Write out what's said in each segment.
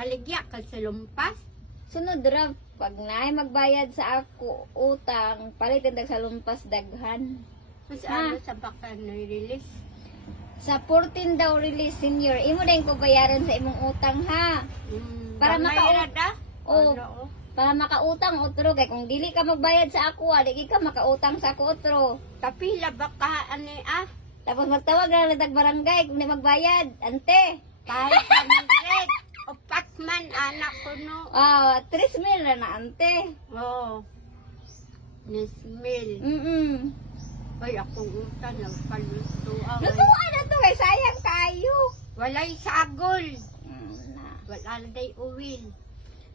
baligya ka sa lumpas. Sunod ra pag naay magbayad sa ako utang, palitin dag sa lumpas daghan. Mas Ha? ano sa baka na-release. Sa 14 daw release senior, imo din ko bayaran sa imong utang ha. Para Oh. Oo. Para makautang otro kay kung dili ka magbayad sa ako, di ka makautang sa ako otro. Tapi labak ka ani Tapos magtawag na lang tag barangay kung di magbayad. Ante. 500. Upat man anak ko no. 3,000 na na ante. Oo. Nismil. Ay, akong utang nagpaluto. Lutuan na to kay sayang kayo. Walay sagol. Na. Wala day uwil.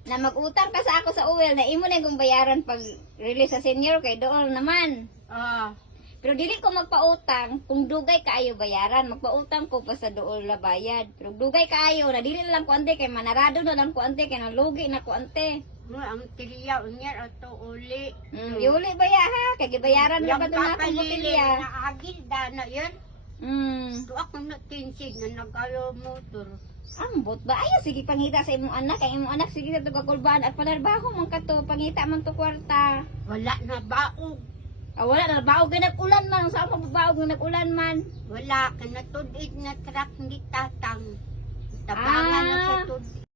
Na mag-utang ka sa ako sa uwel na imo na kung bayaran pag release sa senior kay doon naman. Ah. Pero dili ko magpautang kung dugay kaayo bayaran. Magpautang ko pa sa dool na bayad. Pero dugay kaayo na dili na lang ko ante kay manarado na lang ko ante kay nalugi na ko ante. Ang tiliya unya ato uli. Iuli ba ya ha? Kay gibayaran na ba ito na akong botilya? Na agil dana yun. To ako na tinsig na nag-ayo motor. Ambot ba? Ayaw, sige pangita sa imong anak. Kay imong anak sige sa tugakulbaan at panarbaho man ka to. Pangita man to kwarta. Wala na baog. Wala na, baog ka nag-ulan man. Saan pa baog na nag-ulan man? Wala ka na tudid na truck hindi tatang. Tabangan na sa tudid.